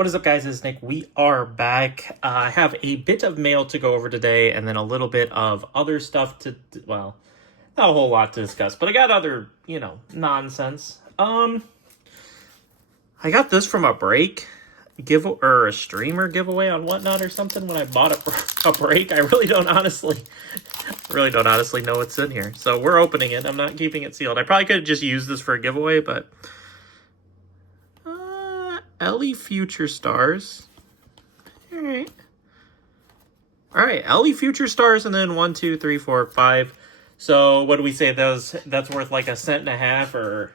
What is up, guys? It's Nick. We are back. I have a bit of mail to go over today and then a little bit of other stuff well, not a whole lot to discuss, but I got other, nonsense. I got this from a break or a streamer giveaway on Whatnot or something when I bought a break. I really don't honestly know what's in here. So we're opening it. I'm not keeping it sealed. I probably could have just used this for a giveaway, but Ellie Future Stars. All right, Ellie Future Stars, and then 1, 2, 3, 4, 5. So what do we say? That's worth like 1.50 cents or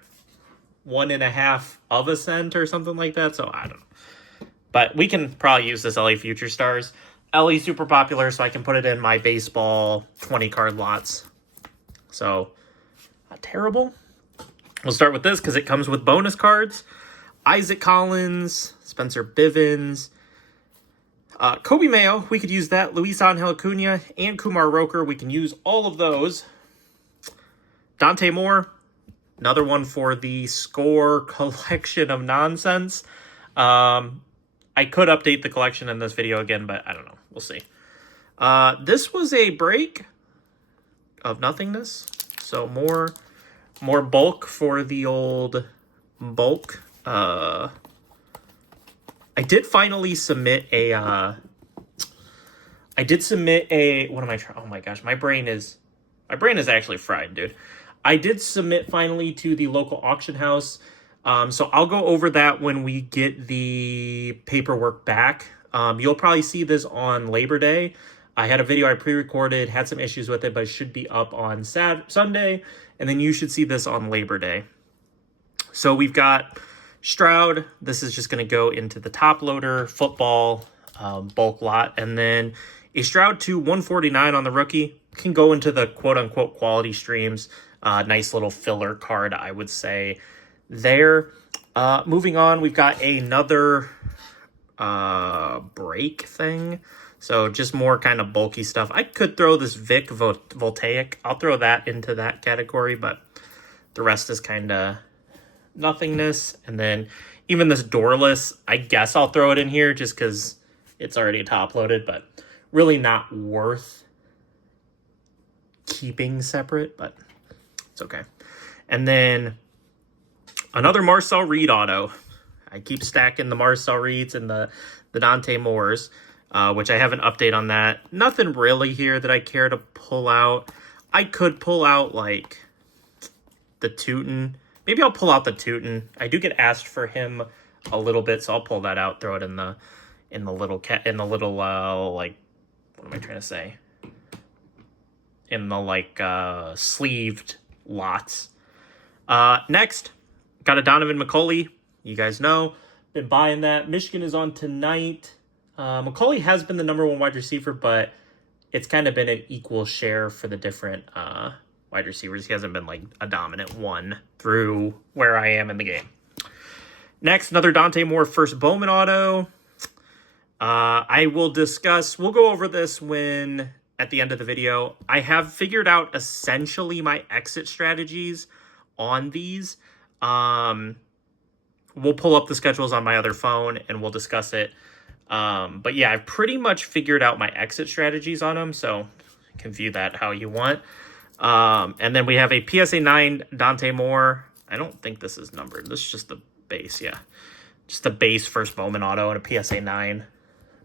1.50 of a cent or something like that. So I don't know, but we can probably use this Ellie Future Stars. Ellie's super popular, so I can put it in my baseball 20 card lots. So not terrible. We'll start with this because it comes with bonus cards. Isaac Collins, Spencer Bivens, Kobe Mayo, we could use that. Luis Angel Acuna and Kumar Roker, we can use all of those. Dante Moore, another one for the score collection of nonsense. I could update the collection in this video again, but I don't know. We'll see. This was a break of nothingness, so more bulk for the old bulk. I did finally submit a, what am I trying? Oh my gosh, my brain is actually fried, dude. I did submit finally to the local auction house. So I'll go over that when we get the paperwork back. You'll probably see this on Labor Day. I had a video I pre-recorded, had some issues with it, but it should be up on Sunday. And then you should see this on Labor Day. So we've got Stroud. This is just going to go into the top loader football bulk lot. And then a Stroud to 149 on the rookie can go into the quote-unquote quality streams. Nice little filler card, I would say, there. Moving on, we've got another break thing. So just more kind of bulky stuff. I could throw this Vic Voltaic. I'll throw that into that category, but the rest is kind of nothingness. And then even this Doorless, I guess I'll throw it in here just because it's already top loaded, but really not worth keeping separate, but it's okay. And then another Marcel Reed auto. I keep stacking the Marcel Reeds and the Dante Moores, which I have an update on that. Nothing really here that I care to pull out. I could pull out like the Tootin. Maybe I'll pull out the Tootin. I do get asked for him a little bit, so I'll pull that out, throw it in the little like, what am I trying to say? In the like sleeved lots. Next, got a Donovan McCulley. You guys know, been buying that. Michigan is on tonight. McCulley has been the number one wide receiver, but it's kind of been an equal share for the different wide receivers. He hasn't been like a dominant one through where I am in the game. Next, another Dante Moore first Bowman auto. We'll go over this at the end of the video. I have figured out essentially my exit strategies on these. We'll pull up the schedules on my other phone and we'll discuss it. But yeah, I've pretty much figured out my exit strategies on them, so you can view that how you want. And then we have a PSA 9 Dante Moore. I don't think this is numbered. This is just the base, yeah. Just the base first Bowman auto and a PSA 9.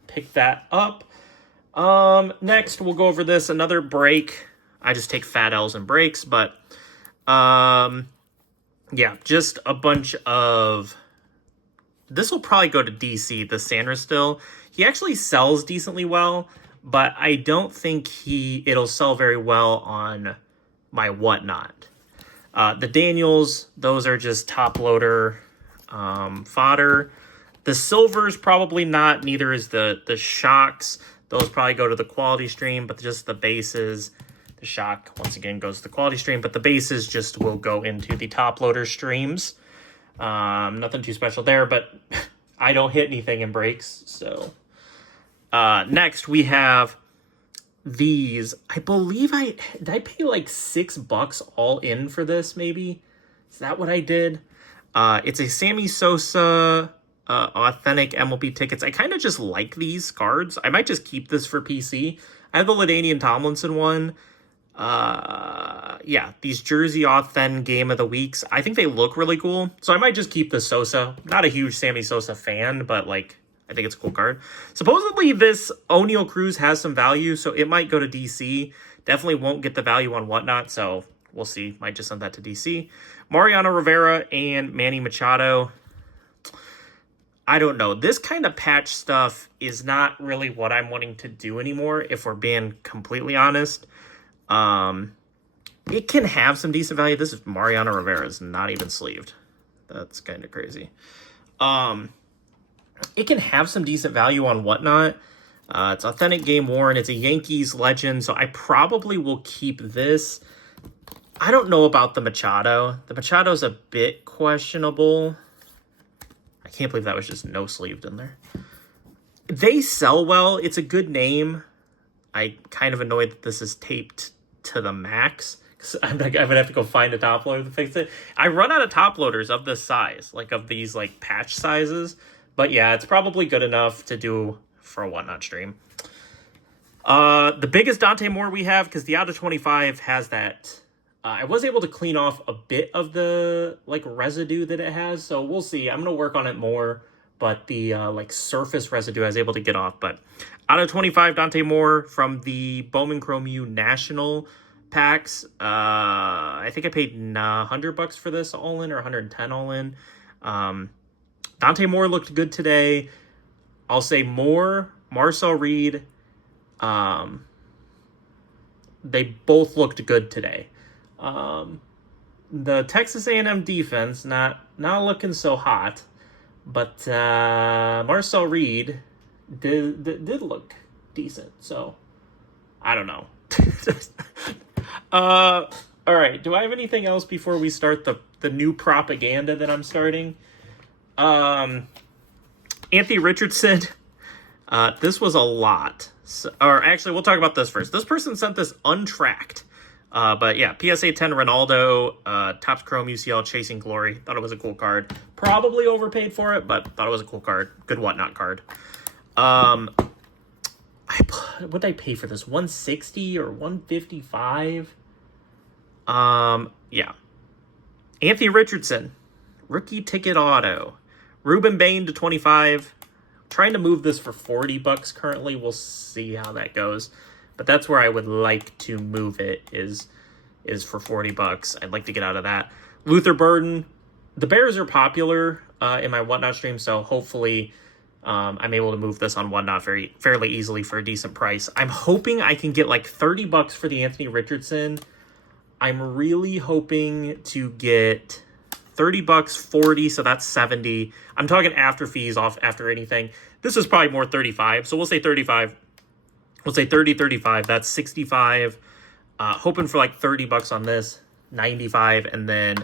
Pick that up. Next, we'll go over this. Another break. I just take fat L's and breaks, but yeah, just a bunch of... This will probably go to DC, the Sandra still. He actually sells decently well, but I don't think it'll sell very well on my Whatnot. The Daniels, those are just top loader fodder. The Silvers, probably not. Neither is the Shocks. Those probably go to the quality stream, but just the bases. The Shock, once again, goes to the quality stream, but the bases just will go into the top loader streams. Nothing too special there, but I don't hit anything in breaks, so. Next, we have these. I believe did I pay like $6 all in for this, maybe? Is that what I did? It's a Sammy Sosa authentic MLB tickets. I kind of just like these cards. I might just keep this for PC. I have the LaDainian Tomlinson one. Yeah, these Jersey Authen Game of the Weeks. I think they look really cool. So I might just keep the Sosa. Not a huge Sammy Sosa fan, but like, I think it's a cool card. Supposedly this O'Neal Cruz has some value, so it might go to DC. Definitely won't get the value on Whatnot, so we'll see. Might just send that to DC. Mariano Rivera and Manny Machado. I don't know. This kind of patch stuff is not really what I'm wanting to do anymore, if we're being completely honest. It can have some decent value. This is Mariano Rivera is not even sleeved. That's kind of crazy. It can have some decent value on Whatnot. It's authentic game worn. It's a Yankees legend, so I probably will keep this. I don't know about the Machado. The Machado's a bit questionable. I can't believe that was just no sleeved in there. They sell well. It's a good name. I kind of annoyed that this is taped to the max. I'm gonna have to go find a top loader to fix it. I run out of top loaders of this size, like of these like patch sizes. But yeah, it's probably good enough to do for a Whatnot stream. The biggest Dante Moore we have, because the out of 25 has that. I was able to clean off a bit of the like residue that it has, so we'll see. I'm gonna work on it more, but the like surface residue I was able to get off. But out of 25, Dante Moore from the Bowman Chrome U National packs. I think I paid $100 for this all in, or 110 all in. Dante Moore looked good today. I'll say Moore, Marcel Reed. They both looked good today. The Texas A&M defense not looking so hot, but Marcel Reed did look decent. So I don't know. All right. Do I have anything else before we start the new propaganda that I'm starting? Anthony Richardson. This was a lot. So, or actually, we'll talk about this first. This person sent this untracked. But yeah, PSA 10 Ronaldo, Topps Chrome UCL Chasing Glory. Thought it was a cool card. Probably overpaid for it, but thought it was a cool card. Good Whatnot card. What did I pay for this? 160 or 155? Yeah. Anthony Richardson, rookie ticket auto. Ruben Bain to 25. Trying to move this for $40 currently. We'll see how that goes. But that's where I would like to move it is for $40. I'd like to get out of that. Luther Burden. The Bears are popular in my Whatnot stream, so hopefully I'm able to move this on Whatnot fairly easily for a decent price. I'm hoping I can get like $30 for the Anthony Richardson. I'm really hoping to get $30, 40, so that's 70. I'm talking after fees, off after anything. This is probably more 35, so we'll say 35. We'll say 30, 35. That's 65. Hoping for like $30 on this, 95, and then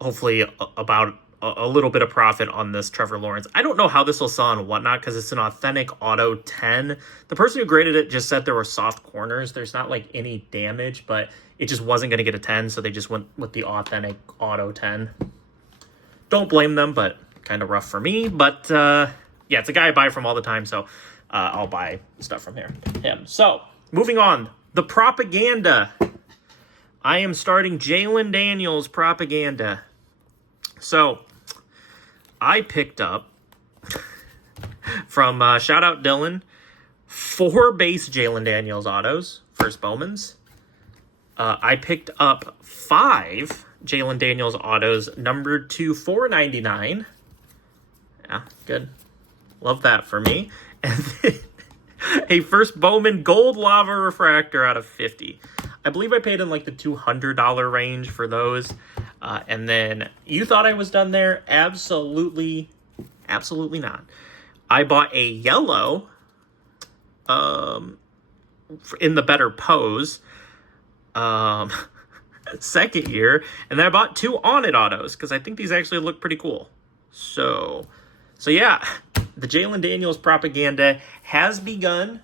hopefully about a little bit of profit on this Trevor Lawrence. I don't know how this will sell on Whatnot because it's an authentic auto 10. The person who graded it just said there were soft corners. There's not like any damage, but it just wasn't going to get a 10, so they just went with the authentic auto 10. Don't blame them, but kind of rough for me. But yeah, it's a guy I buy from all the time, so I'll buy stuff from him. So moving on, the propaganda. I am starting Jalen Daniels propaganda. So I picked up from shout out Dylan 4 base Jalen Daniels autos, first Bowmans. I picked up 5 Jalen Daniels autos, numbered to 499. Yeah, good. Love that for me. And then a first Bowman gold lava refractor out of 50. I believe I paid in like the $200 range for those. And then you thought I was done there? Absolutely not. I bought a yellow in the better pose second year, and then I bought 2 on it autos because I think these actually look pretty cool. So yeah, the Jalen Daniels propaganda has begun.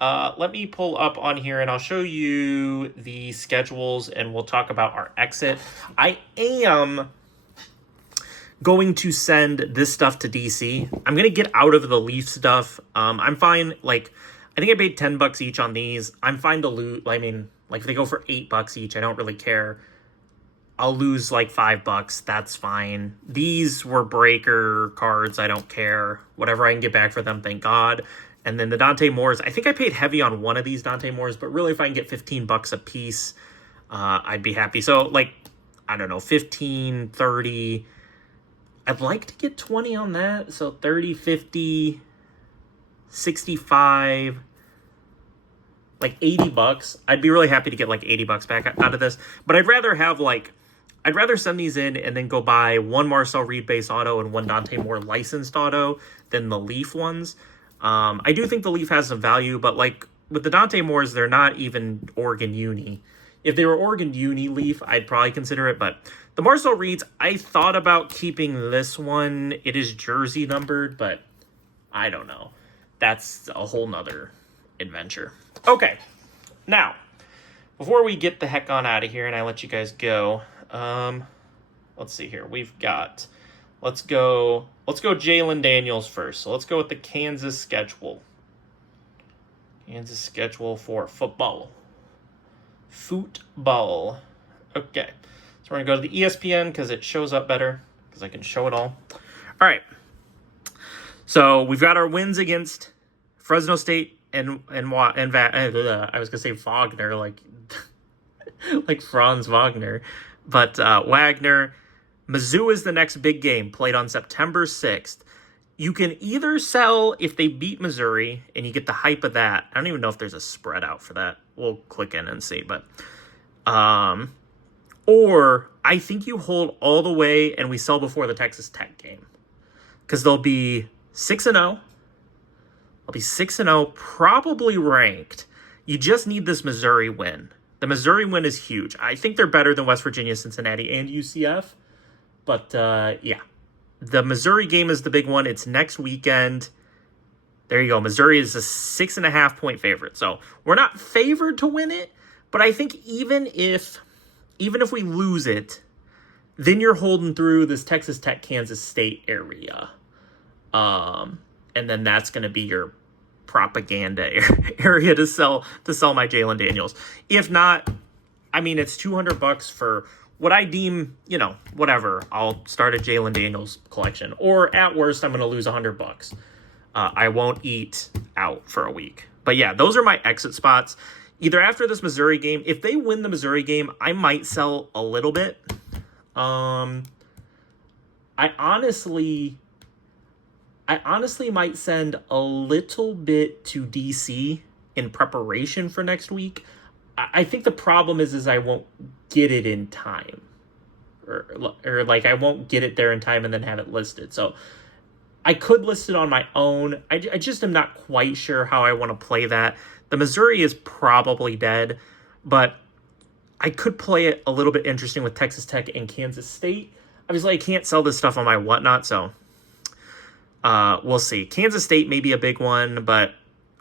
Let me pull up on here and I'll show you the schedules and we'll talk about our exit. I am going to send this stuff to DC. I'm going to get out of the Leaf stuff. I'm fine. Like, I think I paid $10 each on these. I'm fine to lose. I mean, like, if they go for $8 each, I don't really care. I'll lose like $5. That's fine. These were breaker cards. I don't care. Whatever I can get back for them, thank God. And then the Dante Moores. I think I paid heavy on one of these Dante Moores, but really if I can get $15 a piece, I'd be happy. So like, I don't know, 15, 30. I'd like to get 20 on that. So 30, 50, 65, like $80. I'd be really happy to get like $80 back out of this. But I'd rather have like, I'd rather send these in and then go buy one Marcel Reed base auto and one Dante Moore licensed auto than the Leaf ones. I do think the Leaf has some value, but like with the Dante Moores, they're not even Oregon Uni. If they were Oregon Uni Leaf, I'd probably consider it. But the Marcel Reeds, I thought about keeping this one. It is jersey numbered, but I don't know. That's a whole nother adventure. Okay, now, before we get the heck on out of here and I let you guys go, let's see here. We've got, let's go Jalen Daniels first. So let's go with the Kansas schedule. Kansas schedule for football. Football. Okay. So we're going to go to the ESPN because it shows up better because I can show it all. All right. So we've got our wins against Fresno State and I was going to say Wagner, like like Franz Wagner. But Wagner, Mizzou is the next big game, played on September 6th. You can either sell if they beat Missouri, and you get the hype of that. I don't even know if there's a spread out for that. We'll click in and see. But, or I think you hold all the way, and we sell before the Texas Tech game. Because they'll be 6-0. They'll be 6-0, probably ranked. You just need this Missouri win. The Missouri win is huge. I think they're better than West Virginia, Cincinnati, and UCF. But, yeah. The Missouri game is the big one. It's next weekend. There you go. Missouri is a 6.5 point favorite. So we're not favored to win it, but I think even if we lose it, then you're holding through this Texas Tech, Kansas State area. And then that's going to be your propaganda area to sell my Jalen Daniels. If not, I mean, it's $200 for what I deem, whatever. I'll start a Jalen Daniels collection, or at worst, I'm going to lose $100. I won't eat out for a week. But yeah, those are my exit spots. Either after this Missouri game, if they win the Missouri game, I might sell a little bit. I honestly might send a little bit to DC in preparation for next week. I think the problem is I won't get it in time, or like I won't get it there in time and then have it listed. So I could list it on my own. I just am not quite sure how I want to play that. The Missouri is probably dead, but I could play it a little bit interesting with Texas Tech and Kansas State. Obviously, I can't sell this stuff on my whatnot, so we'll see. Kansas State may be a big one, but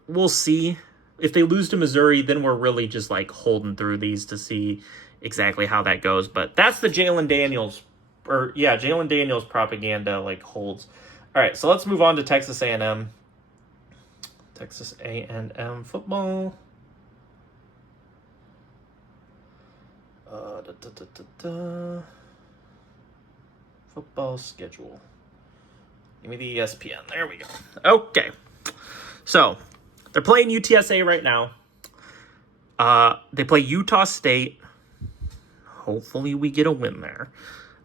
we'll see. If they lose to Missouri, then we're really just like holding through these to see exactly how that goes. But that's the Jalen Daniels, Jalen Daniels propaganda like holds. All right, so let's move on to Texas A&M. Texas A&M football. Football schedule. Give me the ESPN. There we go. Okay, so they're playing UTSA right now. They play Utah State. Hopefully we get a win there.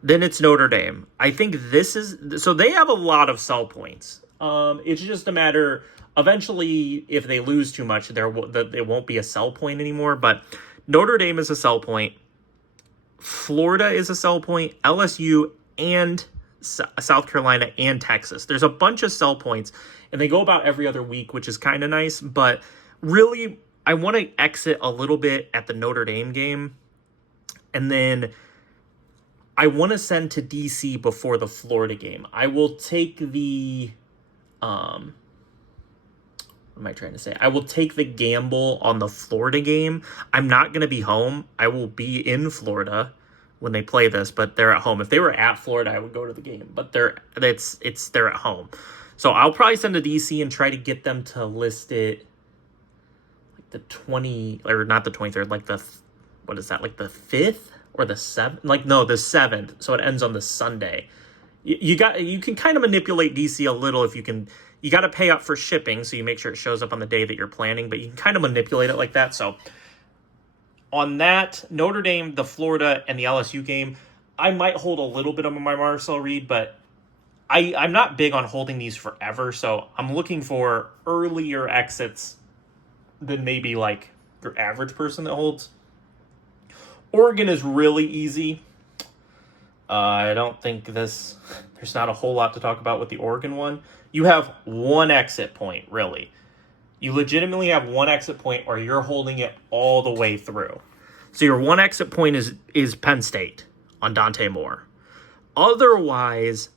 Then it's Notre Dame. I think this is... So they have a lot of sell points. It's just a matter... Eventually, if they lose too much, there won't be a sell point anymore. But Notre Dame is a sell point. Florida is a sell point. LSU and South Carolina and Texas. There's a bunch of sell points. And they go about every other week, which is kind of nice. But really, I want to exit a little bit at the Notre Dame game. And then I want to send to DC before the Florida game. I will take the... what am I trying to say? I will take the gamble on the Florida game. I'm not going to be home. I will be in Florida when they play this, but they're at home. If they were at Florida, I would go to the game, but they're at home. So I'll probably send to DC and try to get them to list it like the 20, or not the 23rd, like what is that, like the 5th or the 7th? Like, no, the 7th. So it ends on the Sunday. You can kind of manipulate DC a little if you can. You got to pay up for shipping, so you make sure it shows up on the day that you're planning, but you can kind of manipulate it like that. So on that, Notre Dame, the Florida, and the LSU game, I might hold a little bit of my Marcel Reed, but I'm not big on holding these forever, so I'm looking for earlier exits than maybe like your average person that holds. Oregon is really easy. I don't think there's not a whole lot to talk about with the Oregon one. You have one exit point, really. You legitimately have one exit point, or you're holding it all the way through. So your one exit point is Penn State on Dante Moore. Otherwise,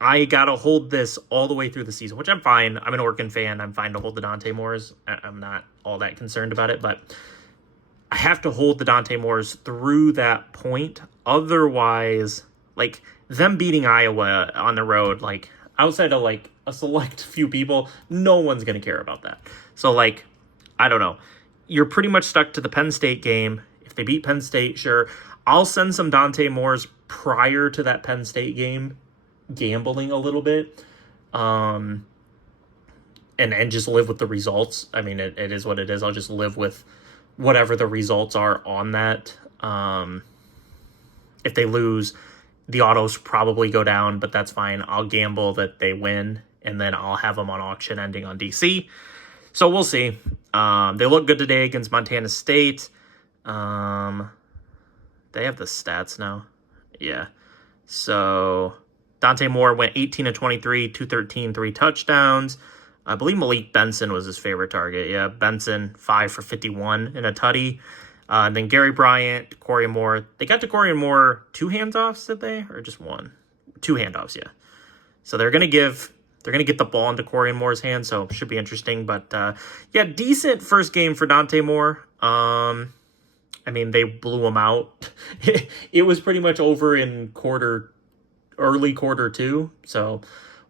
I got to hold this all the way through the season, which I'm fine. I'm an Oregon fan. I'm fine to hold the Dante Moores. I'm not all that concerned about it, but I have to hold the Dante Moores through that point. Otherwise, like, them beating Iowa on the road, like, outside of, like, a select few people, no one's going to care about that. So, like, I don't know. You're pretty much stuck to the Penn State game. If they beat Penn State, sure. I'll send some Dante Moores prior to that Penn State game, gambling a little bit, and just live with the results. I mean, it is what it is. I'll just live with whatever the results are on that. If they lose, the autos probably go down, but that's fine. I'll gamble that they win, and then I'll have them on auction ending on DC. So we'll see. They look good today against Montana State. They have the stats now. Yeah. So Dante Moore went 18 of 23, 213, 3 touchdowns. I believe Malik Benson was his favorite target. Yeah, Benson, 5 for 51 in a tutty. And then Gary Bryant, Corey Moore. They got to Corey Moore 2 handoffs, did they? Or just 1? 2 handoffs, yeah. So they're going to get the ball into Corey Moore's hands, so it should be interesting. But, yeah, decent first game for Dante Moore. I mean, they blew him out. It was pretty much over in early quarter 2, so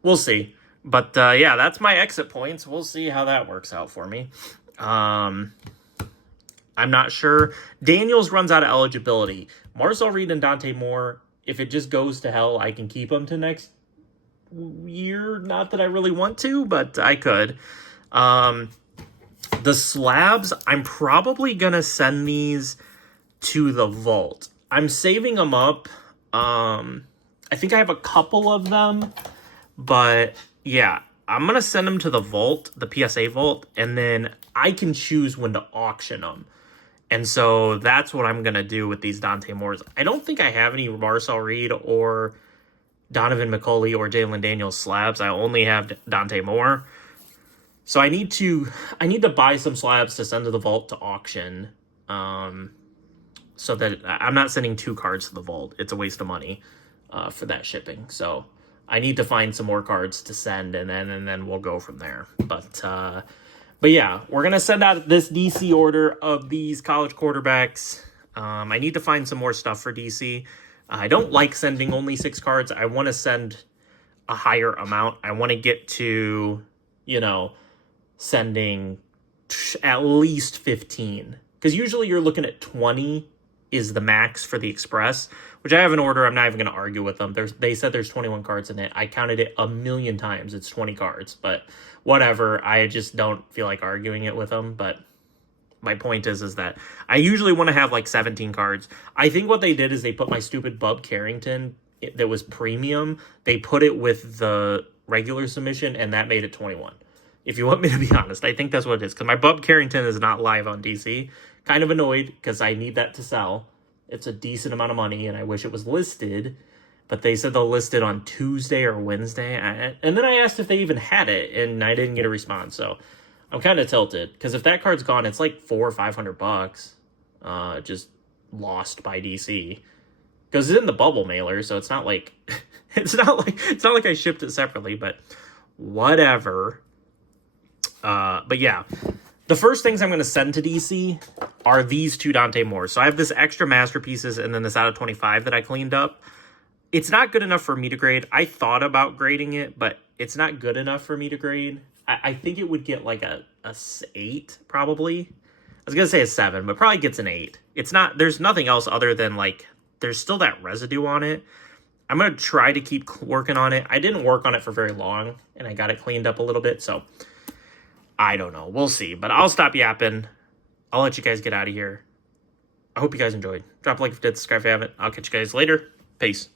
we'll see. But, yeah, that's my exit points. We'll see how that works out for me. I'm not sure. Daniels runs out of eligibility. Marcel Reed and Dante Moore, if it just goes to hell, I can keep them to next year. Not that I really want to, but I could. The slabs, I'm probably going to send these to the vault. I'm saving them up. I think I have a couple of them, but yeah, I'm going to send them to the vault, the PSA vault, and then I can choose when to auction them. And so that's what I'm going to do with these Dante Moores. I don't think I have any Marcel Reed or Donovan McCulley or Jalen Daniels slabs. I only have Dante Moore. So I need to buy some slabs to send to the vault to auction, so that I'm not sending 2 cards to the vault. It's a waste of money for that shipping. So I need to find some more cards to send, and then we'll go from there. But yeah, we're going to send out this DC order of these college quarterbacks. I need to find some more stuff for DC. I don't like sending only 6 cards. I want to send a higher amount. I want to get to, sending at least 15. Because usually you're looking at 20 is the max for the Express, which I have an order. I'm not even going to argue with them. They said there's 21 cards in it. I counted it 1,000,000 times. It's 20 cards, but whatever. I just don't feel like arguing it with them. But my point is that I usually want to have like 17 cards. I think what they did is they put my stupid Bub Carrington that was premium. They put it with the regular submission, and that made it 21. If you want me to be honest, I think that's what it is. Because my Bub Carrington is not live on DC. Kind of annoyed because I need that to sell. It's a decent amount of money, and I wish it was listed. But they said they'll list it on Tuesday or Wednesday. And then I asked if they even had it, and I didn't get a response. So I'm kind of tilted. Because if that card's gone, it's like $400 or $500. Just lost by DC. Because it's in the bubble mailer, so it's not like it's not like I shipped it separately, but whatever. But yeah, The first things I'm going to send to DC are these 2 Dante Moores. So I have this extra masterpieces and then this out of 25 that I cleaned up. It's not good enough for me to grade. I thought about grading it, but it's not good enough for me to grade. I think it would get like a 8 probably. I was going to say a 7, but probably gets an 8. It's not, there's nothing else other than like, there's still that residue on it. I'm going to try to keep working on it. I didn't work on it for very long, and I got it cleaned up a little bit, so I don't know. We'll see, but I'll stop yapping. I'll let you guys get out of here. I hope you guys enjoyed. Drop a like if you did, subscribe if you haven't. I'll catch you guys later. Peace.